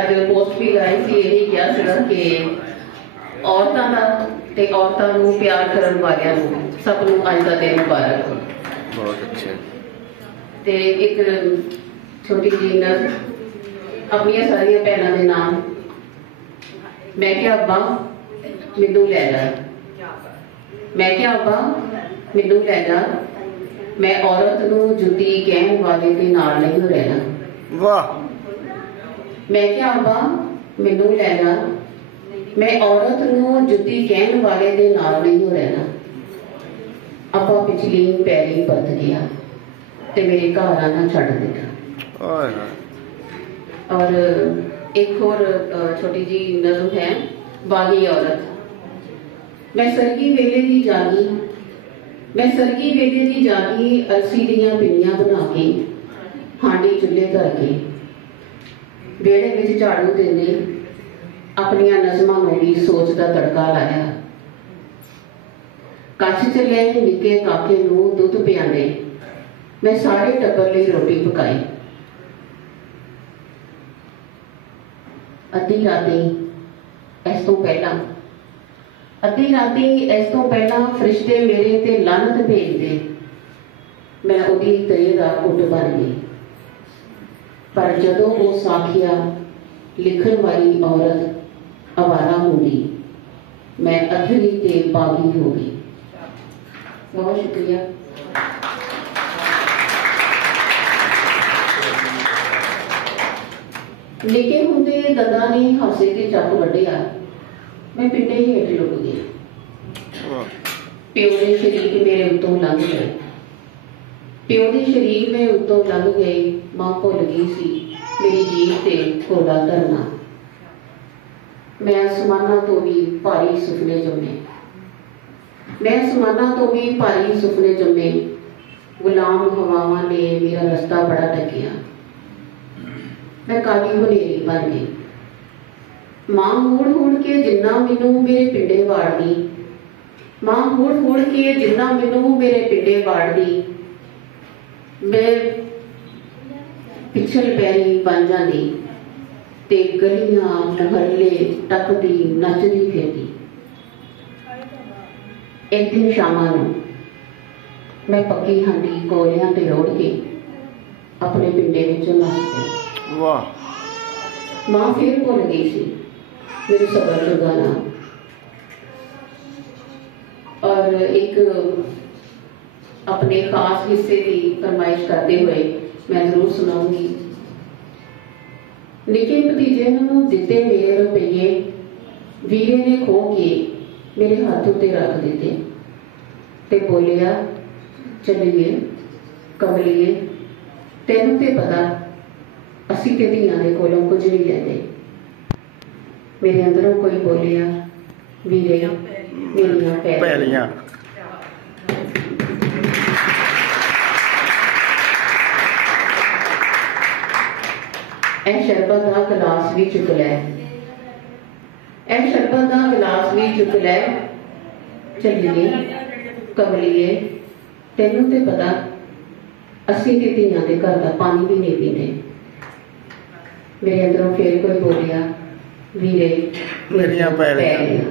ਅੱਜ ਪੋਸਟ ਵੀ ਲਾਈ ਸੀ, ਇਹੀ ਕਿਹਾ ਸੀਗਾ ਕਿ ਔਰਤਾਂ ਦਾ ਤੇ ਔਰਤਾਂ ਨੂੰ ਪਿਆਰ ਕਰਨ ਵਾਲਿਆਂ ਨੂੰ ਸਭ ਨੂੰ ਅੱਜ ਦਾ ਦਿਨ ਮੁਬਾਰਕ। ਬਹੁਤ ਅੱਛਾ। ਤੇ ਇੱਕ ਛੋਟੀ ਜਿਹੀ ਨਰ ਆਪਣੀਆਂ ਸਾਰੀਆਂ ਭੈਣਾਂ ਦੇ ਨਾਮ। ਮੈਂ ਕਿਹਾ ਅੱਬਾ ਮੈਨੂੰ ਲੈ ਜਾ, ਮੈਂ ਕਿਹਾ ਅੱਬਾ ਮੈਨੂੰ ਲੈ ਜਾ, ਮੈਂ ਔਰਤ ਨੂੰ ਜੁੱਤੀ ਕਹਿਣ ਵਾਲੇ ਦੇ ਨਾਲ ਨਹੀਂ ਰਹਿਣਾ। ਵਾਹ। ਮੈਂ ਕਿਹਾ ਅੱਬਾ ਮੈਨੂੰ ਲੈ ਜਾ, ਮੈਂ ਔਰਤ ਨੂੰ ਜੁੱਤੀ ਕਹਿਣ ਵਾਲੇ ਦੇ ਨਾਲ ਨਹੀਂ ਰਹਿਣਾ। ਅੱਬਾ ਪਿਛਲੀ ਪੈਰੀ ਪਰਤ ਗਿਆ ਤੇ ਮੇਰੇ ਘਰ ਆਣਾ ਛੱਡ ਦਿੱਤਾ। और एक और छोटी जी नज़म है, बागी औरत। मैं सरगी वेले दी जागी, मैं सरगी वेले दी जागी, अलसी दियां पिन्नियां बना के हांडी चुल्हे धर के बेड़े विच झाड़ू देंदे अपनियां नज़मां नूं भी सोच दा तड़का लाया। कच्छ च ले निक्के काके नूं दुध पिआंदे मैं सारे टब्बर लई रोटी पकाई। अद्धी राती इस तो पहला, अद्धी राती इस तो पहला फरिश्ते मेरे ते लानत भेजदे मैं उहदी तरे दा घुट बन गई। पर जदों वो साखिया लिखण वाली औरत आवारा हो गई, मैं अधरी ते बागी हो गई। बहुत शुक्रिया। निके हुंदे दंदा ने हासे ते चक वड्डिया, मैं पिंडे हेठ लुक गई। प्यो दे शरीक मेरे उत्तों लंघ गए, प्यो दे शरीक मेरे उत्तों लंघ गए। मां भुल गई सी मेरी जीभ ते कोड़ा धरना। मैं आसमाना तो भी भारी सुपने जमे, मैं आसमाना तो भी भारी सुपने जमे। गुलाम हवावां ने मेरा रास्ता बड़ा ढकिया, मैं काली हनेरी बन गई। मां हुड़ हुड़ के जिन्ना मैनू मेरे पिंडे वाड़दी, मां हुड़ हुड़ के जिन्ना मैनू मेरे पिंडे वाड़दी। मैं पिछल पैरी बन जाती ते गलियां मोहल्ले टकदी नचदी फिरदी। एक दिन शामां नूं मैं पक्की हांडी कोलियां ते रोड़ के अपने पिंडे विचों नस गई। वाह। मां फिर भुल गई सी मेरे सबर चुगाना। और एक अपने खास हिस्से की फरमाइश करते हुए मैं जरूर सुनाऊंगी। निके भतीजे नूं दिते मेरे रुपये वीरे ने खो के मेरे हाथ उत्ते रख दिते ते बोलिया, चलिए कमलिए तेनू ते पता असी ते धीआं दे कोलों कुछ नहीं लैंदे। मेरे अंदरों कोई बोलिया, वीरे मेरियां पैलियां। ऐ शरबत दा गिलास भी चुक लै, ऐ शरबत दा गिलास भी चुक लै। चलिए कमलिए तेनू ते पता असी ते धीआं दे घर दा पानी भी नहीं पींदे। मेरे अंदरों फिर कोई बोलिया, वीरे मेरियां पैलियां।